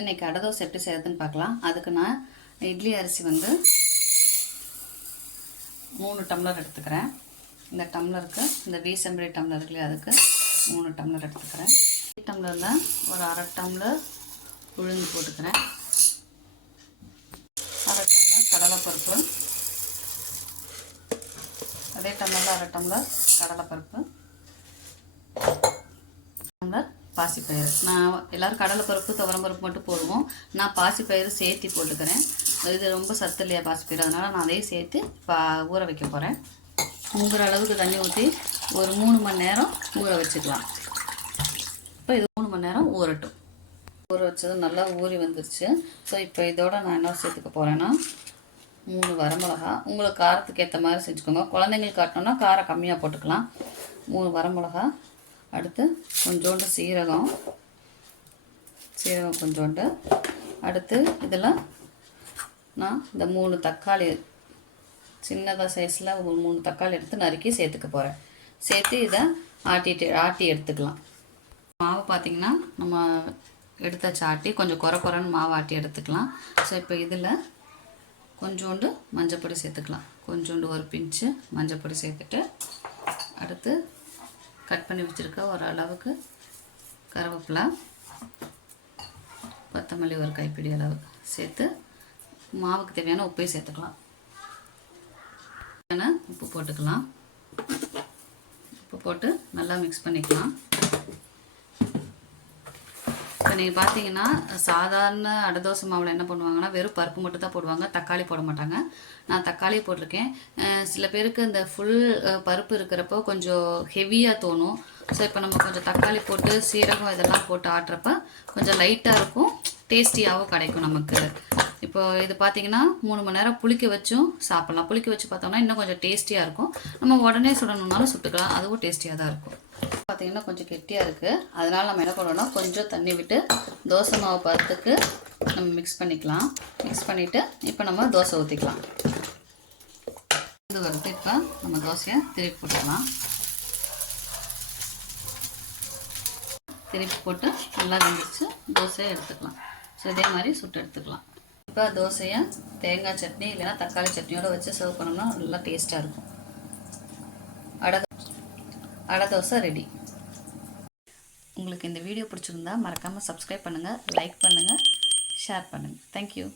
இன்றைக்கி அடை தோசை எப்படி செய்யறதுன்னு பார்க்கலாம். அதுக்கு நான் இட்லி அரிசி வந்து 3 டம்ளர் எடுத்துக்கிறேன். இந்த டம்ளருக்கு இந்த வீசம்படி டம்ளர் இருக்குல்லையா, அதுக்கு 3 டம்ளர் எடுத்துக்கிறேன். டம்ளரில் ஒரு அரை டம்ளர் உளுந்து போட்டுக்கிறேன். அரை டம்ளர் கடலைப்பருப்பு, அதே டம்ளரில் அரை டம்ளர் கடலைப்பருப்பு, டம்ளர் பாசிப்பயிறு. நான் எல்லோரும் கடலைப்பருப்பு துவரம்பருப்பு மட்டும் போடுவோம். நான் பாசிப்பயிறு சேர்த்து போட்டுக்கிறேன். இது ரொம்ப சத்து இல்லையா பாசிப்பயிறு, அதனால் நான் அதையும் சேர்த்து ஊற வைக்க போகிறேன். ஊறுற அளவுக்கு தண்ணி ஊற்றி ஒரு 3 மணி நேரம் ஊற வச்சுக்கலாம். இப்போ இது 3 மணி நேரம் ஊறட்டும். ஊற வச்சது நல்லா ஊறி வந்துருச்சு. ஸோ இப்போ இதோட நான் என்ன சேர்த்துக்க போகிறேன்னா 3 வரமிளகா. உங்களுக்கு காரத்துக்கு ஏற்ற மாதிரி செஞ்சுக்கோங்க. குழந்தைங்களுக்கு காட்டணும்னா காரம் கம்மியாக போட்டுக்கலாம். 3 வரமிளகா. அடுத்து கொஞ்சோண்டு சீரகம் கொஞ்சோண்டு. அடுத்து இதில் நான் இந்த 3 தக்காளி சின்னதாக சைஸில் ஒரு 3 தக்காளி எடுத்து நறுக்கி சேர்த்துக்க போகிறேன். சேர்த்து இதை ஆட்டி எடுத்துக்கலாம். மாவு பார்த்திங்கன்னா நம்ம எடுத்தாச்சு ஆட்டி, கொஞ்சம் குறைன்னு மாவு ஆட்டி எடுத்துக்கலாம். ஸோ இப்போ இதில் கொஞ்சோண்டு மஞ்சப்பொடி சேர்த்துக்கலாம். கொஞ்சோண்டு ஒரு பிஞ்சு மஞ்சப்பொடி சேர்த்துட்டு, அடுத்து கட் பண்ணி வச்சுருக்க ஒரு அளவுக்கு கருவேப்பிலை, கொத்தமல்லி ஒரு கைப்பிடி அளவு சேர்த்து மாவுக்கு தேவையான உப்பையும் சேர்த்துக்கலாம். உப்பு போட்டுக்கலாம். உப்பு போட்டு நல்லா மிக்ஸ் பண்ணிக்கலாம். இப்போ நீங்கள் பார்த்தீங்கன்னா சாதாரண அடை தோசை மாவில் என்ன பண்ணுவாங்கன்னா வெறும் பருப்பு மட்டும் தான் போடுவாங்க, தக்காளி போட மாட்டாங்க. நான் தக்காளி போட்டிருக்கேன். சில பேருக்கு இந்த ஃபுல் பருப்பு இருக்கிறப்போ கொஞ்சம் ஹெவியாக தோணும். ஸோ இப்போ நம்ம கொஞ்சம் தக்காளி போட்டு சீரகம் இதெல்லாம் போட்டு ஆட்டுறப்ப கொஞ்சம் லைட்டாக இருக்கும், டேஸ்டியாகவும் கிடைக்கும் நமக்கு. இப்போ இது பார்த்தீங்கன்னா 3 மணி நேரம் புளிக்க வச்சும் சாப்பிட்லாம். புளிக்க வச்சு பார்த்தோம்னா இன்னும் கொஞ்சம் டேஸ்டியாக இருக்கும். நம்ம உடனே சுடணுன்னாலும் சுட்டுக்கலாம், அதுவும் டேஸ்டியாக தான் இருக்கும். பார்த்தீங்கன்னா கொஞ்சம் கெட்டியாக இருக்குது. அதனால் நம்ம என்ன பண்ணணும்னா கொஞ்சம் தண்ணி விட்டு தோசை மாவு பதத்துக்கு நம்ம மிக்ஸ் பண்ணிக்கலாம். மிக்ஸ் பண்ணிவிட்டு இப்போ நம்ம தோசை ஊற்றிக்கலாம். இது வருது. இப்போ நம்ம தோசையை திருப்பி போட்டுக்கலாம். திருப்பி போட்டு நல்லா வெந்துச்சு தோசையை எடுத்துக்கலாம். ஸோ இதே மாதிரி சுட்டு எடுத்துக்கலாம். இப்போ தோசையை தேங்காய் சட்னி இல்லைன்னா தக்காளி சட்னியோடு வச்சு சர்வ் பண்ணோம்னா நல்லா டேஸ்ட்டாக இருக்கும். அடை தோசை ரெடி. உங்களுக்கு இந்த வீடியோ பிடிச்சிருந்தா மறக்காமல் சப்ஸ்கிரைப் பண்ணுங்கள், லைக் பண்ணுங்கள், ஷேர் பண்ணுங்கள். தேங்க்யூ.